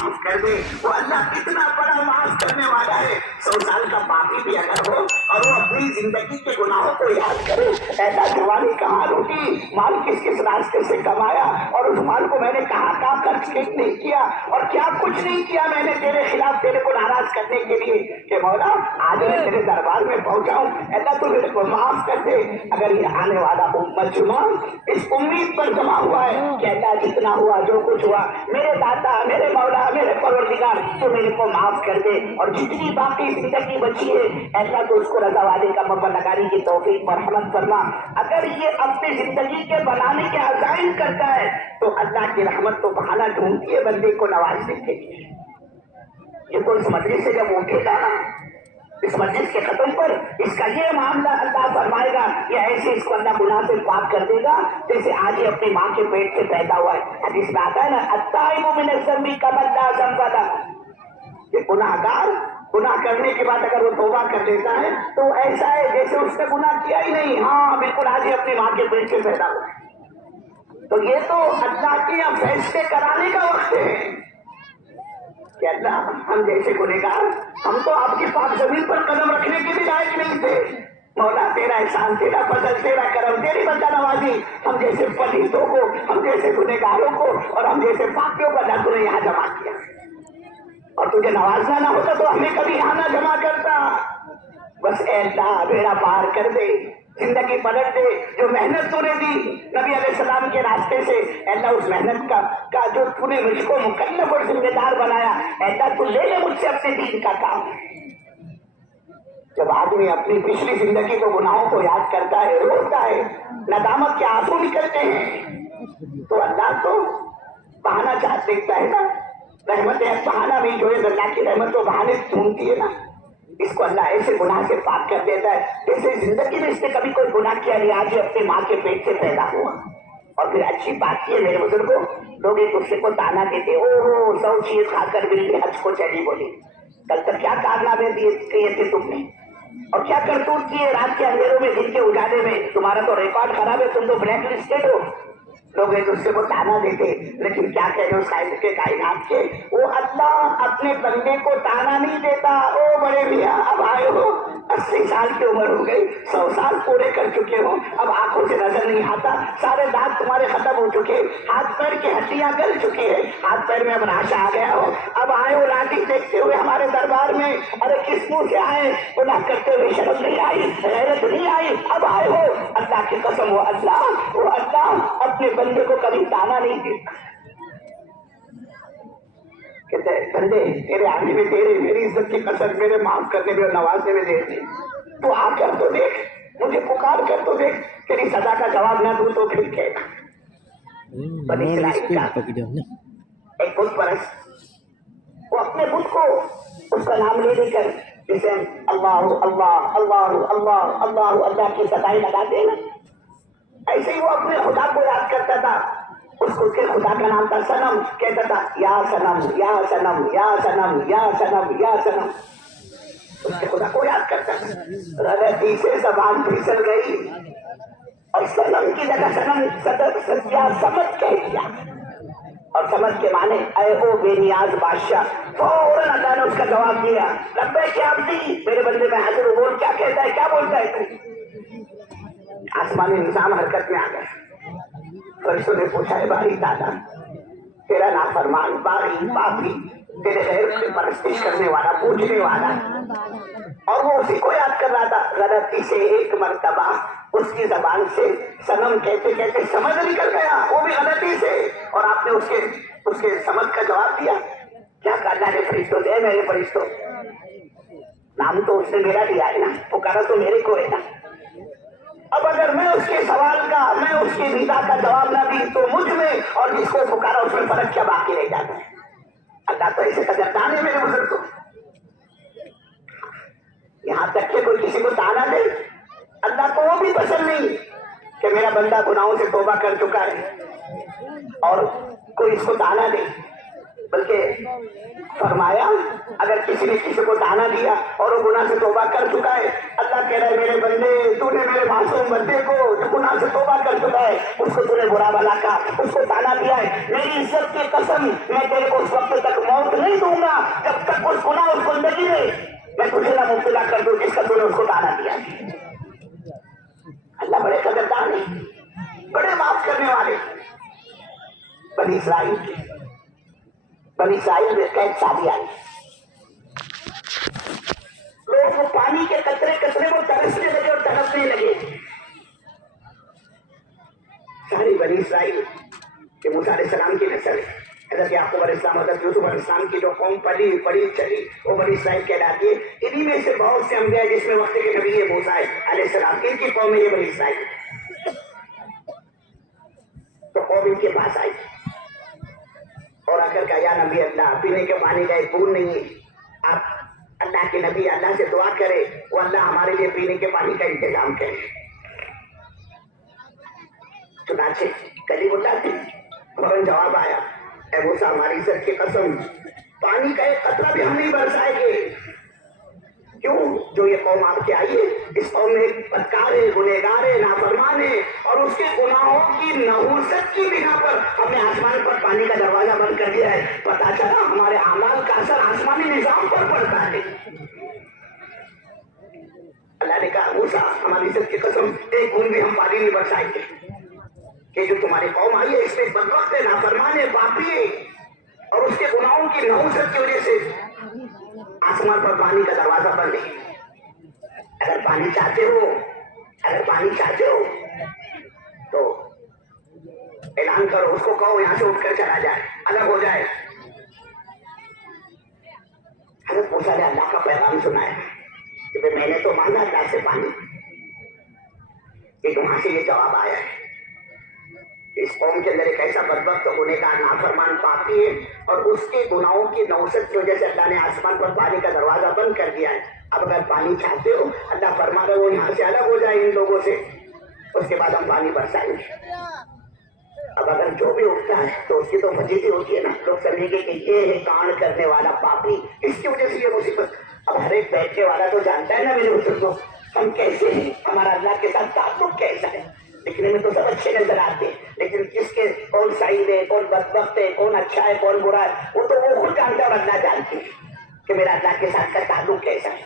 معاف کر دے. وہ اللہ کتنا بڑا معاف کرنے والا ہے. 100 سال کا پاپی بھی اگر ہو اور وہ اپنی زندگی کے گناہوں کو یاد کرے, ایسا جوانی کہاں ہوگی, مال کس کس راستے سے کمایا اور اس مال کو میں نے کہاں خرچ نہیں کیا اور کیا کچھ نہیں کیا میں نے تیرے خلاف تیرے کو ناراض کرنے کے لیے کہ مولا آج میں تیرے دربار میں پہنچاؤں, اللہ تو میرے کو معاف کر دے. اگر یہ آنے والا امت جمع اس امید پر جمع ہوا ہے کہ اللہ جتنا ہوا جو کچھ ہوا میرے داتا میرے مولا میرے پروردگار تو میرے کو معاف کر دے, اور جتنی باقی زندگی بچی ہے اللہ تو اس کو رضا والے کا موقع لگانے کی توفیق مرحمت فرما. اگر یہ اپنی زندگی کے بنانے کے عزائم کرتا ہے تو اللہ کی رحمت تو بہانہ ڈھونڈتی ہے بندے کو نوازنے کے لیے. یہ تو اس مجلس سے جب اٹھے گا نا, اس مجلس کے ختم پر اس کا یہ معاملہ اللہ فرمائے گا یا ایسے اس کو اللہ گناہ سے پاک کر دے گا جیسے آج ہی اپنی ماں کے پیٹ سے پیدا ہوا ہے. حدیث میں آتا ہے نا التائب من الذنب کمن لا ذنب له. یہ گناہگار گناہ کرنے کے بعد اگر وہ توبہ کر لیتا ہے تو ایسا ہے جیسے اس نے گناہ کیا ہی نہیں. ہاں بالکل آج ہی اپنی ماں کے پیٹ سے پیدا ہوا ہے. تو یہ تو اللہ کے یہاں فیصلے کرانے کا وقت ہے کہ اللہ ہم جیسے گنہگار ہم تو آپ کی پاک زمین پر قدم رکھنے کے بھی لائق نہیں تھے. مولا تیرا احسان تیرا فضل تیرا کرم تیری بندہ نوازی ہم جیسے پلیتوں کو ہم جیسے گنہگاروں کو اور ہم جیسے پاکیوں کو اللہ تو نے یہاں جمع کیا, اور تجھے نوازنا نہ ہوتا تو ہمیں کبھی یہاں نہ جمع کرتا. بس اے اللہ بیڑا پار کر دے, زندگی پلٹ دے. جو محنت تو نے دی نبی علیہ السلام کے راستے سے اللہ اس محنت کا جو تو نے مجھ کو مکلف اور ذمہ دار بنایا اللہ تو لے لے مجھ سے اپنے دین کا کام. جب آدمی اپنی پچھلی زندگی کو گناہوں کو یاد کرتا ہے روتا ہے ندامت کے آنسو نکلتے ہیں تو اللہ تو بہانہ چاہت دیکھتا ہے نا. رحمت بہانہ نہیں جو ہے اللہ کی رحمت تو بہانے ڈھونڈتی ہے نا. اس کو اللہ ایسے گناہ سے پاک کر دیتا ہے جیسے زندگی میں اس نے کبھی کوئی گناہ کیا نہیں, آج ہی اپنی ماں کے پیٹ سے پیدا ہوا. اور پھر اچھی بات یہ میرے بزرگوں لوگ ایک دوسرے کو تانا دیتے, او 100 چیز کھا کر بلی حج کو چلی بولی. کل تک کیا کارنامے کیے تھے تم نے اور کیا کرتوت کیے رات کے اندھیروں میں دن کے اجالے میں. تمہارا تو ریکارڈ خراب ہے, تم تو بلیک لسٹڈ ہو. لوگ ایک دوسرے کو تانا دیتے لیکن کیا کہہ رہے ہو کے کائنات کے وہ اللہ اپنے بندے کو تانا نہیں دیتا. او بڑے میاں اب آئے ہو 80 سال کی عمر ہو گئی 100 سال پورے کر چکے ہو, اب آنکھوں سے نظر نہیں آتا, سارے دانت تمہارے ختم ہو چکے, ہاتھ پیر کی ہڈیاں گل چکی ہے, ہاتھ پیر میں اب ناشا آ گیا ہو, اب آئے ہو لاٹھی دیکھتے ہوئے ہمارے دربار میں. ارے کس منہ سے آئے گناہ کرتے ہوئے شرم نہیں آئی غیرت نہیں آئی, اب آئے ہو. اللہ کی قسم وہ اللہ اپنے بندے کو کبھی تانا نہیں دیتا. کہتے ہیں بندے تیرے آنے میں تیرے میری عزت کی قسم میرے معاف کرنے میں اور نوازنے میں دیر نہیں. تو آ کر تو دیکھ, مجھے پکار کر تو دیکھ, تیری سزا کا جواب نہ دوں تو پھر کہنا. بنی اسرائیل کا ایک بت پرست وہ اپنے بت کو اس کا نام لے کر جسے اللہ اللہ اللہ اللہ اللہ اللہ کی ستائی لگاتے ہیں ایسے ہی وہ اپنے خدا کو یاد کرتا تھا. اس کو اس کے خدا کا نام تھا صنم. کہتا تھا یا صنم یا صنم یا صنم یا صنم یا صنم. اس کے خدا کو یاد کرتا تھا. غلطی سے زبان پھسل گئی اور صنم کی جگہ صنم ستیا سمجھ کہہ دیا, اور سمجھ کے معنی اے او بے نیاز بادشاہ. فوراً اللہ نے اس کا جواب دیا لبیک یا عبدی, میرے بندے میں حاضر ہوں, بول کیا کہتا ہے کیا بولتا ہے تو. آسمانی نظام حرکت میں آ گیا. فرشتوں نے پوچھا ہے باری دادا تیرا نافرمان باغی پاپی تیرے غیر کی پرستش کرنے والا پوچھنے والا, اور وہ اسی کو یاد کر رہا تھا. غلطی سے ایک مرتبہ اس کی زبان سے صنم کہتے کہتے سمجھ نکل گیا, وہ بھی غلطی سے, اور آپ نے اس کے سمجھ کا جواب دیا. کیا اللہ نے فرشتوں سے میرے فرشتوں نام تو اس نے میرا دیا ہے نا, پکارا تو میرے کو ہے نا. اب اگر میں اس کے سوال کا میں اس کی ندا کا جواب نہ دی تو مجھ میں اور جس کو پکارا اس میں فرق کیا باقی رہ جاتا ہے. اللہ تو ایسے قدردان ہے میرے بزرگ کو. یہاں تک کہ کوئی کسی کو تانا دے اللہ کو وہ بھی پسند نہیں کہ میرا بندہ گناہوں سے توبہ کر چکا ہے اور کوئی اس کو تانا دے, بلکہ فرمایا اگر کسی نے کسی کو تانا دیا اور وہ گناہ سے توبہ کر چکا ہے اللہ کہہ رہا ہے میرے بندے تو نے میرے معصوم بندے کو جو گناہ سے توبہ کر چکا ہے اس کو تو نے برا بھلا کہا, اس کو تانا دیا ہے, میری عزت کی قسم میں تیرے کو اس وقت تک موت دوں گا جب تک اس گناہ اس زندگی میں تجھے نہ مبتلا کر دوں جس کا تو نے اس کو تانا دیا. اللہ بڑے قدردان ہیں، بڑے معاف کرنے والے. بنی اسرائیل میں قید شادی آئی. لوگ وہ پانی کے قطرے قطرے کو ترسنے لگے اور تڑپنے لگے. ساری بنی اسرائیل کہ موسیٰ علیہ السلام کی نسل ہے. حضرت یعقوب علیہ السلام، حضرت یوسف علیہ السلام کی جو قوم پڑی چلی وہ بنی اسرائیل کہلاتی ہے. انہی میں سے بہت سے انبیاء جس میں وقت کے نبی موسیٰ علیہ السلام، ان کی قوم میں یہ بنی اسرائیل. تو قوم ان کے پاس آئی اور آ کر کہا یا نبی اللہ، پینے کے پانی کا ایک بوند نہیں ہے. آپ اللہ کے نبی اللہ سے دعا کرے وہ اللہ ہمارے لیے پینے کے پانی کا انتظام کرے. چنانچہ کلیم اللہ تھی فوراً جواب آیا، اے موسیٰ ہماری عزت کی قسم پانی کا ایک قطرہ بھی ہم نہیں برسائیں گے. کیوں؟ جو یہ قوم آپ کے آئی ہے اس قوم میں بدکار ہے، گنہگار ہے، نافرمان ہے، اور اس کے گناہوں کی نحوست کی بنا پر ہم نے آسمان پر پانی کا دروازہ بند کر دیا ہے. پتا چلا ہمارے اعمال کا اثر آسمانی نظام پر پڑتا ہے. اللہ نے کہا موسیٰ ہماری عزت کی قسم ایک بوند بھی ہم پانی نہیں برسائیں گے کہ جو تمہاری قوم آئی ہے اس میں بدبخت ہے، نافرمان ہے، پاپی ہے، اور اس کے گناہوں کی نحوست کی وجہ سے آسمان پر پانی کا دروازہ بند ہے. اگر پانی چاہتے ہو تو اعلان کرو، اس کو کہو یہاں سے اٹھ کر چلا جائے، الگ ہو جائے. حضرت موسیٰ نے اللہ کا پیغام سنایا کہ میں نے تو مانگا اللہ سے پانی، کہ وہاں سے یہ جواب آیا ہے. اس قوم کے اندر ایک ایسا بدبخت ہونے کا نافرمان پاپی ہے اور اس کے گناہوں کی نوست کی وجہ سے اللہ نے آسمان پر پانی کا دروازہ بند کر دیا ہے. اب اگر پانی چاہتے ہو اللہ فرما رہے وہ یہاں سے الگ ہو جائے ان لوگوں سے، اس کے بعد ہم پانی برسائیں گے. اب اگر جو بھی اٹھتا ہے تو اس کی تو فضیلت ہوتی ہے نا، لوگ سمجھیں گے کہ یہ ہے کانڈ کرنے والا پاپی، اس کی وجہ سے یہ مصیبت. اب ہر ایک بیٹھنے والا تو جانتا ہے نا میرے بزرگوں ہم کیسے ہیں، ہمارا اللہ کے ساتھ تعلق کیسا ہے. دکھنے میں تو سب اچھے نظر آتے ہیں لیکن کس کے کون سعید ہے، کون بدبخت ہے، کون اچھا ہے، کون برا ہے، وہ تو وہ خود جانتا ہے اور اللہ جانتی ہے کہ میرا اللہ کے ساتھ کا تعلق کیسا ہے.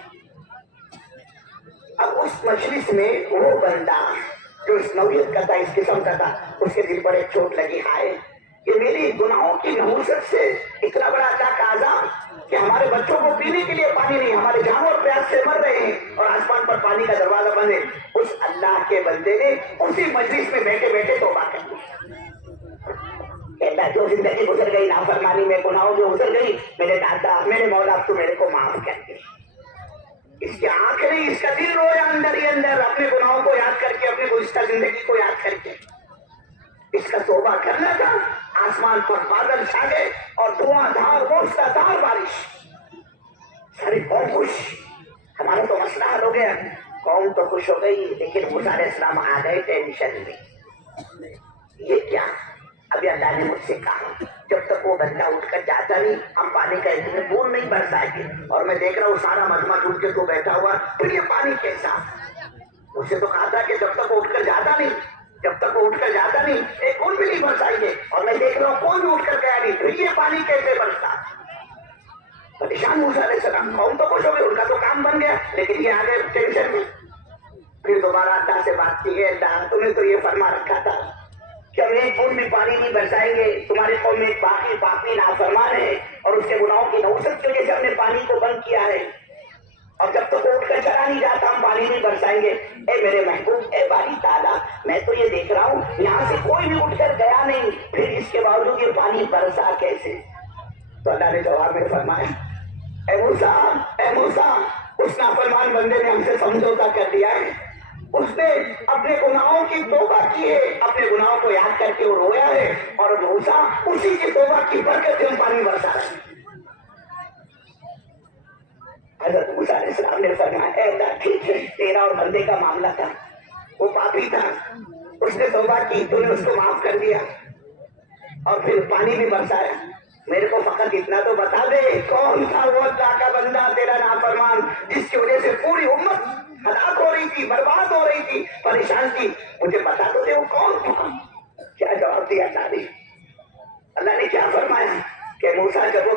اب اس مجلس میں وہ بندہ جو اس نوعیت کا تھا، اس قسم کا تھا، اس کے دل پر ایک چوٹ لگی. ہائے کہ میری گناہوں کی نحوست سے اتنا بڑا تقاضا کہ ہمارے بچوں کو پینے کے لیے پانی نہیں، ہمارے جانور پیاس سے مر رہے ہیں اور آسمان پر پانی کا دروازہ بند ہے. اس اللہ کے بندے نے اسی مجلس میں بیٹھے بیٹھے توبہ کر دی. کہتا جو زندگی گزر گئی نافرمانی میں، گناہوں جو گزر گئی، میرے دادا میرے مولا تو میرے کو معاف کر دے. اس کی آنکھ نہیں، اس کا دل رویا اندر ہی اندر اپنے گناہوں کو یاد کر کے، اپنی گزشتہ زندگی کو یاد کر کے. اس کا توبہ کرنا تھا. آسمان پر بادل چھا گئے اور دھواں دھار موسلا دھار بارش. ساری قوم خوش، ہمارا تو مسئلہ حل ہو گیا. قوم تو خوش ہو گئی لیکن موسیٰ علیہ السلام آ گئے ٹینشن میں. یہ کیا؟ ابھی اللہ نے مجھ سے کہا جب تک وہ بندہ اٹھ کر جاتا نہیں ہم پانی کا ایک بوند نہیں برسائیں گے. اور میں دیکھ رہا ہوں سارا مجمع ٹوٹ کے تو بیٹھا ہوا، پھر یہ پانی کیسا؟ مجھ سے تو کہا تھا کہ جب تک وہ اٹھ کر جاتا نہیں ایک بوند بھی نہیں برسائیں گے. اور میں دیکھ رہا ہوں کوئی بھی اٹھ کر گیا نہیں، پھر یہ پانی کیسے برستا؟ پریشان موسیٰ علیہ السلام. قوم تو خوش ہو گئی، ان کا تو کام بن گیا، لیکن یہ آگے ٹینشن میں. پھر دوبارہ اللہ سے بات کی ہے، اللہ تم نے تو یہ فرما رکھا تھا کہ ہم ایک بوند بھی پانی نہیں برسائیں گے. تمہاری قوم میں ایک پاپی نافرمان ہے اور اس کے گناہوں کی نحوست کی وجہ سے ہم نے پانی کو بند کیا ہے، اور جب تک وہ اٹھ کر چلا نہیں جاتا ہم پانی نہیں برسائیں گے. اے میرے محبوب، اے باری تعالیٰ، میں تو یہ دیکھ رہا ہوں یہاں سے کوئی بھی اٹھ کر گیا نہیں، پھر اس کے باوجود یہ پانی برسا کیسے؟ تو اللہ نے جواب میں فرمایا، اے موسیٰ اس نافرمان بندے نے ہم سے سمجھوتا کر دیا ہے. اس نے اپنے گناہوں کی توبہ کی ہے، اپنے گناہوں کو یاد کر کے وہ رویا ہے، اور موسیٰ اسی کی توبہ کی برکت سے ہم پانی برسا رہے ہیں. حضرت موسیٰ علیہ السلام نے فرمایا، اے اللہ ٹھیک ہے تیرا اور بندے کا معاملہ تھا، وہ پاپی تھا، اس نے توبہ کی، تو نے اس کو معاف کر دیا اور پھر پانی بھی برسایا. میرے کو فقط اتنا تو بتا دے کون تھا وہ اللہ کا بندہ تیرا نافرمان جس کی وجہ سے پوری امت ہلاک ہو رہی تھی، برباد ہو رہی تھی، پریشان تھی. مجھے بتا دو وہ کون تھا. کیا جواب دیا اللہ نے کیا فرمایا کہ موسیٰ جب وہ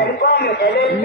M.Com, LLB,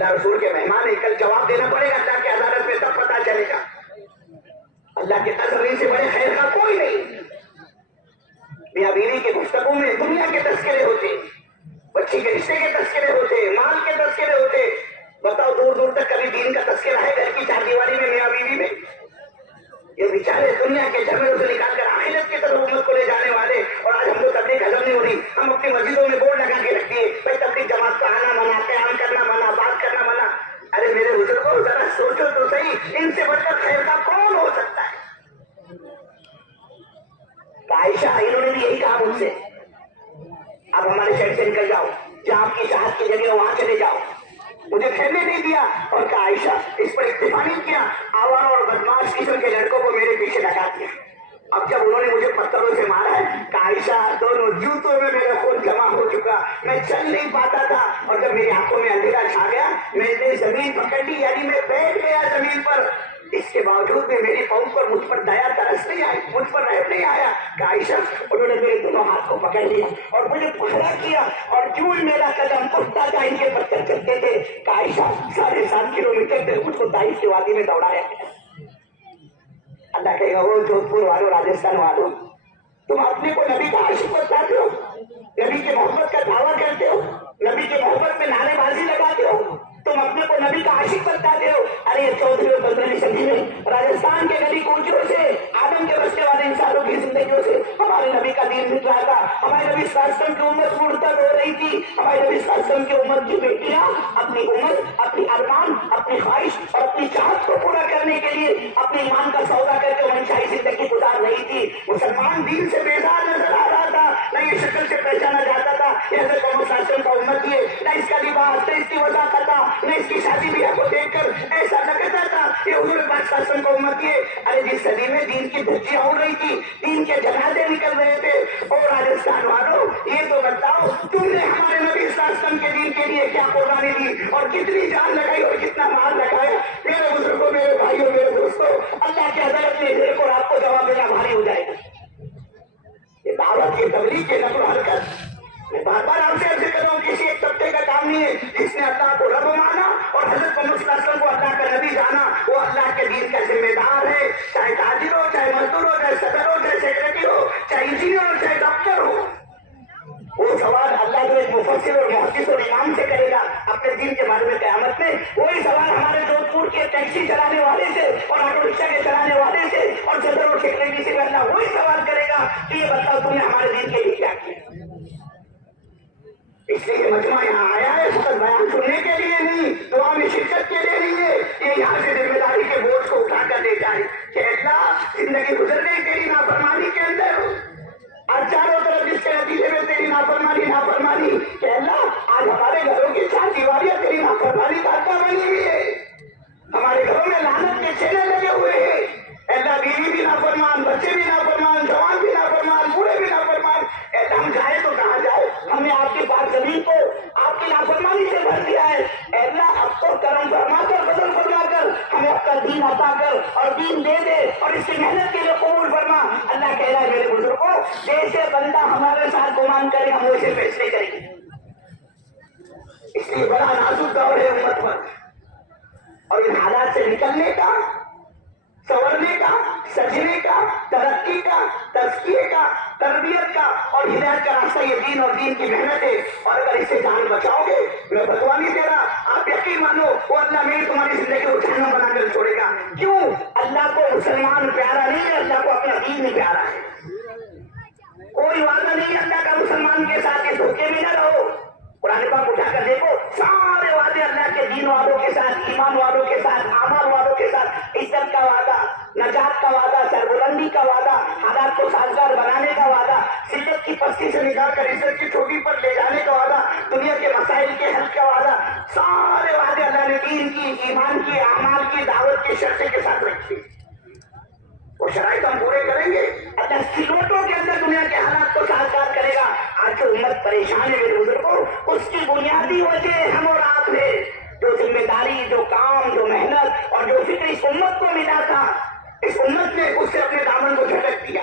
اللہ رسول کے مہمان ہے، کل جواب دینا پڑے گا اللہ کی عدالت میں، تب پتا چلے گا اللہ کے تذکرے سے بڑے خیر کا کوئی نہیں۔ میاں بیوی کی گفتگو میں دنیا کے تذکرے ہوتے، بچی کے رشتے کے تذکرے ہوتے، مال کے تذکرے ہوتے، بتاؤ دور دور تک کبھی دین کا تذکرہ ہے گھر کی چاردیواری میں میاں بیوی میں؟ یہ بیچارے دنیا کے جھمیلوں سے نکال کر آخرت کی طرف امت کو لے جانے والے، اور آج ہم کو تبلیغ ہضم نہیں ہو رہی، ہم اپنی مسجدوں میں بورڈ لگا کے رکھ دیے بھائی تبلیغ جماعت کا آنا منع، قیام کرنا منع، بات کرنا منع۔ ارے میرے بزرگوں ذرا سوچو تو صحیح، ان سے بڑھ کر خیر کا کون ہو سکتا ہے؟ عائشہ انہوں نے بھی یہی کہا مجھ سے، اب ہمارے شہر سے نکل جاؤ، جہاں آپ کی چاہت کی جگہ وہاں چلے جاؤ، مجھے پھیلنے نہیں دیا، اور کہا عائشہ اس پر اکتفا نہیں کیا، آوارہ اور بدماش قسم کے لڑکوں کو میرے پیچھے لگا دیا۔ اب جب انہوں نے مجھے پتھروں سے مارا ہے، کہا عائشہ دونوں جوتوں میں میرا خون جمع ہو چکا، میں چل نہیں پاتا تھا، اور جب میری آنکھوں میں اندھیرا چھا گیا میں نے زمین پکڑ لی، یعنی میں بیٹھ گیا زمین پر، اس کے باوجود بھی میری قوم پر مجھ پر دیا ترس نہیں آئی، مجھ پر رحم نہیں آیا۔ کہ عائشہ انہوں نے میرے دونوں ہاتھ کو پکڑ لیا اور مجھے پکڑا کیا، اور جو میرا قدم اٹھتا تھا ان کے پتھر چلتے تھے۔ کہ عائشہ 7.5 کلومیٹر تک مجھ کو طائف کی وادی میں دوڑایا۔ اللہ کہے گا وہ جودھ پور والوں، راجستھان والوں، تم اپنے کو نبی کا عاشق بتاتے ہو، نبی کی محبت کا دعویٰ کرتے ہو، نبی کی محبت میں نعرے بازی لگاتے ہو، تم اپنے کو نبی کا عاشق بتاتے ہو۔ ارے 14ویں اور 15ویں صدی میں راجستھان کے گلی کوچوں سے، آدم کے بستے والے انسانوں کی زندگیوں سے ہمارے نبی کا دین مٹ رہا تھا، ہمارے نبی صلی اللہ علیہ وسلم کی امت مرتد ہو رہی تھی، ہمارے نبی صلی اللہ علیہ وسلم کی امت کی بیٹیاں اپنی امت، اپنی ارمان، اپنی خواہش اور اپنی چاہت کو پورا کرنے کے لیے اپنے ایمان کا سودا کر کے منشائی زندگی گزار رہی تھی۔ مسلمان دین سے بیزار نظر آ رہا تھا، نہ یہ شکل سے پہچانا جاتا تھا یہ حضرت محمد صلی اللہ علیہ وسلم کا امت ہے، نہ اس کا لباس، نہ اس کی وضاحت، نہ اس کی شادی بیاہ کو دیکھ کر ایسا لگتا تھا یہ حضور پاک صلی اللہ علیہ وسلم کا امت ہے۔ ارے جس صدی میں دین کی دھجیاں اڑ رہی تھی، دین کے جنازے نکل رہے تھے، اور راجستھان والوں یہ تو بتاؤ تم نے ہمارے نبی صلی اللہ علیہ وسلم کے دین کے لیے کیا قربانی دی اور کتنی جان لگائی اور کتنا مال لگایا؟ میرے بزرگوں، میرے بھائیوں، میرے دوستوں، اللہ کی عدالت میں میرے کو آپ کو جواب دینا بھاری ہو جائے گا۔ یہ دعوت کی تبلیغ کی نقل و حرکت میں بار بار آپ سے عرض کر رہا ہوں، کسی ایک طبقے کا کام نہیں ہے جس نے اللہ کو رب مانا اور حضرت محمد صلی اللہ علیہ وسلم کو اللہ کا نبی جانا، وہ اللہ کے دین کا ذمہ دار ہے، چاہے تاجر ہو، چاہے مزدور ہو، چاہے صدر ہو، چاہے سیکرٹری ہو، چاہے انجینئر ہو، چاہے ڈاکٹر ہو۔ وہ سوال اللہ جو ایک مفسر اور محدث اور امام سے کرے گا اپنے دین کے بارے میں قیامت میں، وہی سوال ہمارے جودھ پور کے ٹیکسی چلانے والے سے اور آٹو رکشا کے چلانے والے سے اور صدر اور سیکرٹری سے اللہ وہی سوال کرے گا کہ یہ بتاؤ تم نے ہمارے دین کے لیے کیا کیا۔ اس لیے مجمع یہاں آیا ہے فقط بیان سننے کے لیے نہیں، دعا میں شرکت کے لیے نہیں ہے، یہ یہاں سے ذمہ داری کے بوجھ کو اٹھا کر لے جائے کہ اللہ زندگی گزر گئی تیری نافرمانی کے اندر، اور چاروں طرف جس کے نتیجے میں تیری نافرمانی کہ اللہ آج ہمارے گھروں کی 4 دیواریاں تیری نافرمانی کا اڈا بنی ہوئی ہے، ہمارے گھروں میں لعنت کے چھیلے لگے ہوئے ہیں، اللہ بیوی بھی نافرمان، بچے بھی نافرمان، جوان بھی نافرمان، بوڑھے بھی نافرمان، ہم جائے تو کہاں جائے؟ ہمیں آپ کی پاک زمین کو آپ کی نافرمانی سے بھر دیا ہے، اللہ اب تو کرم فرما کر، فضل فرما کر ہمیں اپنا دین عطا کر اور دین دے دے اور اس کی محنت کے لیے قبول فرما۔ اللہ کہہ رہا ہے میرے بزرگوں، جیسے بندہ ہمارے ساتھ گمان کرے ہم ویسے فیصلے کریں گے۔ اس لیے بڑا نازک دور ہے امت پر، اور ان حالات سے نکلنے کا، سنورنے کا، سجنے کا، ترقی کا، تزکیے کا، تربیت کا اور ہدایت کا راستہ یہ دین اور دین کی محنت ہے، اور اگر اسے جان بچاؤ گے، میں بتوا نہیں دے رہا، آپ یقین مانو وہ اللہ میں تمہاری زندگی کو جہنم بنا کر چھوڑے گا۔ کیوں؟ اللہ کو مسلمان پیارا نہیں ہے، اللہ کو اپنا دین نہیں پیارا ہے۔ کوئی وعدہ نہیں ہے اللہ کا مسلمان کے ساتھ، اس دھوکے میں نہ رہو۔ قرآن پاک اٹھا کر دیکھو، سارے وعدے اللہ کے دین والوں کے ساتھ، ایمان والوں کے ساتھ، اعمال والوں کے ساتھ، عزت کا وعدہ، نجات کا وعدہ، سربلندی کا وعدہ، حالات کو سازگار بنانے کا وعدہ، ذلت کی پستی سے نکال کر عزت کی چوٹی پر لے جانے کا وعدہ، دنیا کے مسائل کے حل کا وعدہ، سارے وعدے اللہ نے دین کی، ایمان کی، اعمال کی، دعوت کی شرطیں کے ساتھ رکھی۔ وہ شرائط ہم پورے کریں گے، اللہ سلوٹوں کے اندر دنیا کے حالات کو سازگار کرے گا۔ آج جو امت پریشان ہے میرے بزرگوں، اس کی بنیادی وجہ ہم اور آپ ہے، جو ذمہ داری، جو کام، جو محنت اور جو فکر اس امت کو ملا تھا، اس امت نے اس سے اپنے دامن کو جھٹک دیا۔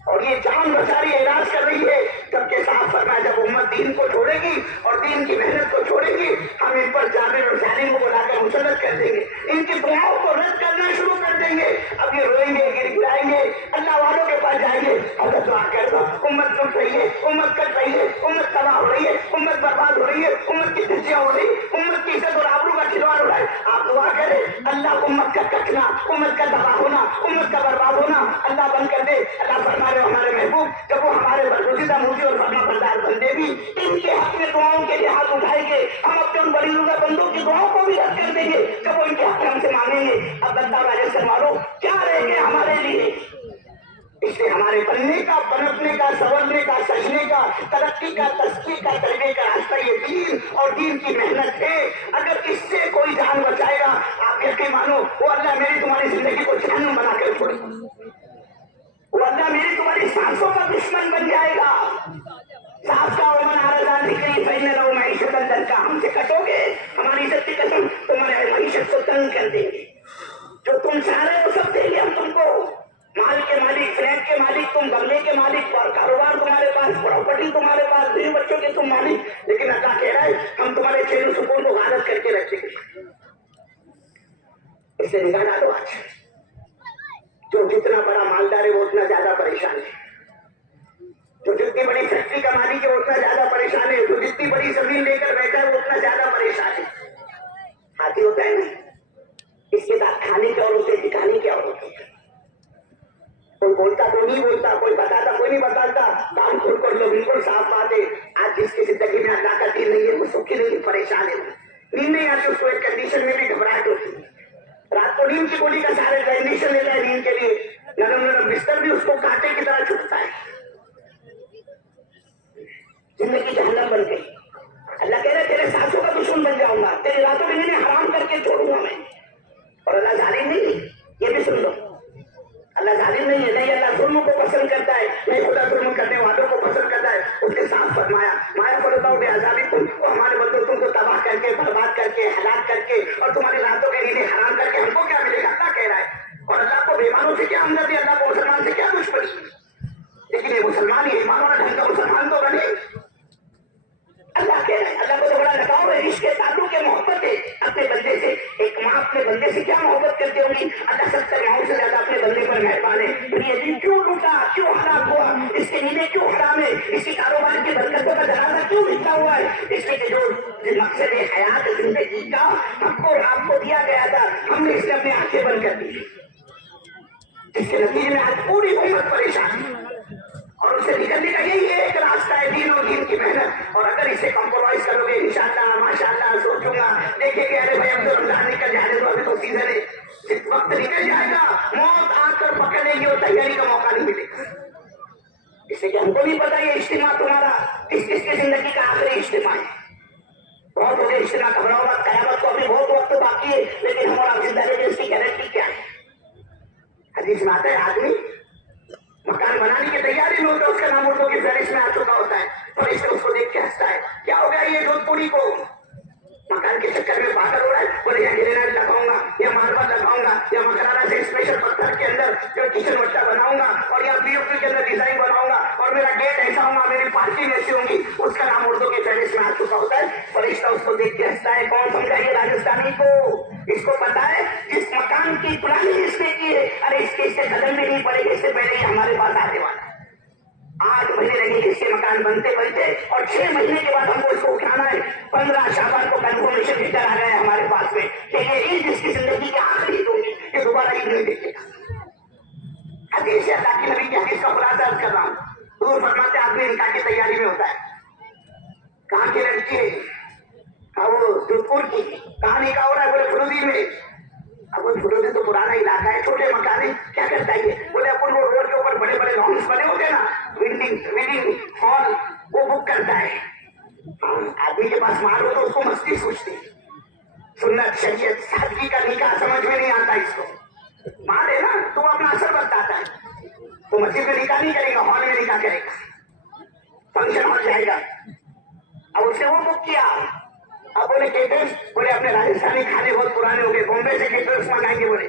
اور یہ جان بچاری علاج کر رہی ہے، جبکہ صاف فرمایا جب امت دین کو چھوڑے گی اور دین کی محنت کو چھوڑے گی، ہم ان پر جابر اور ظالم کو بلا کر مسلط کر دیں گے، ان کی دعاؤں کو رد کرنا شروع کر دیں گے، اب یہ روئیں گے، گر گرائیں گے، اللہ والوں کے پاس جائیں گے، حضرت دعا کر دو، امت ٹوٹ رہی ہے، امت کٹ رہی ہے، امت تباہ ہو رہی ہے، امت برباد ہو رہی ہے، امت کی دھجیاں ہو رہی ہے، امت کی عزت اور آبرو کا کھلواڑ ہو رہا ہے، آپ دعا کریں اللہ امت کا کٹنا، امت کا تباہ ہونا، امت کا برباد ہونا اللہ بند کر دے۔ اللہ فرما رہے ہمارے محبوب جب وہ ہمارے برگزیدہ موجود اور فرما بردار بندے بھی ان کے حق میں دعاؤں کے لیے ہاتھ اٹھائیں گے، ہم اپنے ان بڑی روزہ بندوں کی دعاؤں کو بھی رد کر دیں گے جب وہ ان کے حق میں ہم سے مانگیں گے۔ اب بندہ راجے سے مارو کیا رہے گے ہمارے لیے؟ اس سے ہمارے بننے کا، پنپنے کا، سنورنے کا، سجنے کا، ترقی کا، ترقی کا، کرنے کا راستہ یہ دین اور دین کی محنت ہے۔ اگر اس سے کوئی جان بچائے گا آپ یقین مانو وہ اللہ میری تمہاری زندگی کو جہنم بنا کر چھوڑے گا، وہ اللہ میری تمہاری سانسوں کا دشمن بن جائے گا۔ سانس کا عمر آرزان نکلی پہنے رہو معیشت اندر کا، ہم سے کٹو گے ہماری عزت کی قسم تمہارے معیشت کو تنگ کر دیں گے، جو تم چاہ رہے ہو سب دیں گے ہم تم کو، مال کے مالک، فلیٹ کے مالک، تم بنگلے کے مالک، اور کاروبار تمہارے پاس، پراپرٹی تمہارے پاس، بیوی بچوں کے تم مالک، لیکن اللہ کہہ رہا ہے ہم تمہارے چین و سکون کو غارت کر کے رکھیں گے۔ اس سے نگاہ ڈالو آج جو جتنا بڑا مالدار ہے وہ اتنا زیادہ پریشان ہے، جو جتنی بڑی فیکٹری کا مالک ہے وہ اتنا زیادہ پریشان ہے، جو جتنی بڑی زمین لے کر بیٹھا ہے وہ اتنا زیادہ پریشان ہے۔ ہاتھی ہوتا ہے نا، اس کے ساتھ کھانے کی اور ہوتے دکھانے کی اور ہوتے، کوئی بولتا کوئی نہیں بولتا، کوئی بتاتا کوئی نہیں بتاتا، کام کھول کر لو بالکل صاف بات ہے۔ آج جس کی زندگی میں اللہ کا دین نہیں ہے وہ سکھی نہیں ہے، پریشان ہے، نیند نہیں آتی اس کو، ایک کنڈیشن میں بھی گھبراہٹ ہوتی ہے، رات کو نیند کی گولی کا سارے کنڈیشن لیتا ہے نیند کے لیے، نرم نرم بستر بھی اس کو کانٹے کی طرح چھوٹتا ہے، زندگی جہنم بن گئی۔ اللہ کہہ رہے تیرے سانسوں کا دشمن بن جاؤں گا، تیری راتوں میں نیندیں حرام کر کے چھوڑوں گا میں، اور اللہ ظالم نہیں، یہ بھی سن لو، اللہ ظالم نہیں ہے، نہیں اللہ ظلم کو پسند کرتا ہے، نہیں خدا ظلم کرنے والوں کو پسند کرتا ہے۔ اس کے ساتھ فرمایا مایا فرماؤ بے عذابی تم، اور ہمارے بندوں تم کو تباہ کر کے، برباد کر کے، ہلاک کر کے، اور تمہاری راتوں کی نیندیں حرام کر کے ہم کو کیا ملے گا؟ اللہ کہہ رہا ہے، اور اللہ کو بیمانوں سے کیا ہمدردی، اللہ کو مسلمان سے کیا دشمنی، لیکن یہ مسلمان یہ ایمان والا ڈھنگ کا مسلمان تو بنے۔ اللہ کہہ رہا ہے، اللہ کو تو بڑا لگاؤ ہے، عشق کے تعلق ہے، محبت ہے اپنے بندے سے۔ ایک ماں اپنے بندے سے کیا محبت کرتی ہوگی؟ اللہ 70 ماؤں سے زیادہ اپنے بندے پر مہربان ہے۔ پھر یہ دن کیوں ٹوٹا، کیوں ہلاک ہوا، اس کے نیندیں کیوں حرام ہے، اس کی کاروبار کی برکتوں کا جنازہ کیوں نکلا ہوا ہے؟ اس لیے کہ جو مقصد حیات زندگی کا ہم کو آپ کو دیا گیا تھا، ہم نے اس سے اپنی آنکھیں بند کر دی، جس کے نتیجے میں آج پوری امت پریشان ہے، اور اسے نکلنے کا یہی ایک راستہ ہے، دین اور دین کی محنت۔ اور اگر اسے کمپرومائز کرو گے انشاءاللہ ماشاءاللہ سوچوں گا دیکھیں گے ارے بھائی اب تو رمضان نکل جانے دو، ابھی تو سیزن ہے، جس وقت نکل جائے گا موت آ کر پکڑے گی اور تیاری کا موقع نہیں ملے گا۔ اس لیے کہ ہم کو بھی پتا یہ اجتماع تمہارا کس کس کی زندگی کا آخری اجتماع ہے، بہت ہو گیا اجتماع، گھبراؤ مت، قیامت کو ابھی بہت وقت باقی ہے، لیکن ہم اور آپ زندہ رہیں گے اس کی گارنٹی کیا ہے؟ حدیث میں آتا ہے آدمی مکان بنانے کی تیاری میں ہوتا ہے، اس کا نام اردو کی فہرست میں آ چکا ہوتا ہے، اور اس کو دیکھ کے ہنستا ہے، کیا ہو گیا یہ جودھ پوری کو مکان کے چکر میں پاگل ہو رہا ہے، بولے یا گرینائٹ لگاؤں گا یا ماربل لگاؤں گا یا مکرانہ سے اسپیشل پتھر کے اندر جو کچن وٹا بناؤں گا اور یا پی او پی کے اندر ڈیزائن بناؤں گا اور میرا گیٹ ایسا ہوگا، میری پارکنگ ایسی ہوں گی، اس کا نام اردو کی فہرست میں آ چکا ہوتا ہے۔ فرشتہ اس کو دیکھ کے ہنستا ہے، کون سمجھا یہ راجستھانی کو، اس کو پتا ہے جس مکان کی پلاننگ اس نے کی ہے، ارے اس کے اس سے قدم بھی نہیں پڑے گی، اس سے پہلے ہی ہمارے پاس آنے والا ہے۔ 8 مہینے لگے اس کے مکان بنتے بنتے، اور 6 مہینے کے بعد ہم کو اس کو اٹھانا ہے۔ 15 شعبان کو کنفرمیشن لیٹر آ گیا ہے ہمارے پاس میں کہ یہ عید جس کی زندگی کی آخری عید ہوگی، یہ دوبارہ عید نہیں دیکھے گا۔ حدیث اللہ کی نبی کی حدیث کا خلاصہ عرض کر رہا ہوں، حضور فرماتے ہیں آدمی نکاح کی تیاری میں ہوتا ہے، کہاں کی لڑکی ہے؟ کہا وہ جودھ پور کی، کہاں نکاح ہو رہا ہے؟ بولے فروزی میں۔ اب وہ فروزی تو پرانا علاقہ ہے، چھوٹے مکان ہے، کیا کرتا ہے یہ؟ بولے اپن وہ روڈ کے اوپر بڑے بڑے لانس بنے ہوتے ہیں نا، ویڈنگ ہال، وہ بک کرتا ہے۔ آدمی کے پاس مال ہو تو اس کو مستی سوچتی، سنت شریعت سادگی کا نکاح سمجھ میں نہیں آتا اس کو، مال ہے نا تو وہ اپنا اثر بتاتا ہے، تو مسجد میں نکاح نہیں کرے گا، ہال میں نکاح کرے گا، فنکشن ہال جائے گا۔ اب اس نے وہ بک کیا، اب بولے کیٹرس، بولے اپنے راجستھانی کھانے بہت پرانے ہو گئے، بامبے سے کیٹرس منگائیں گے، بولے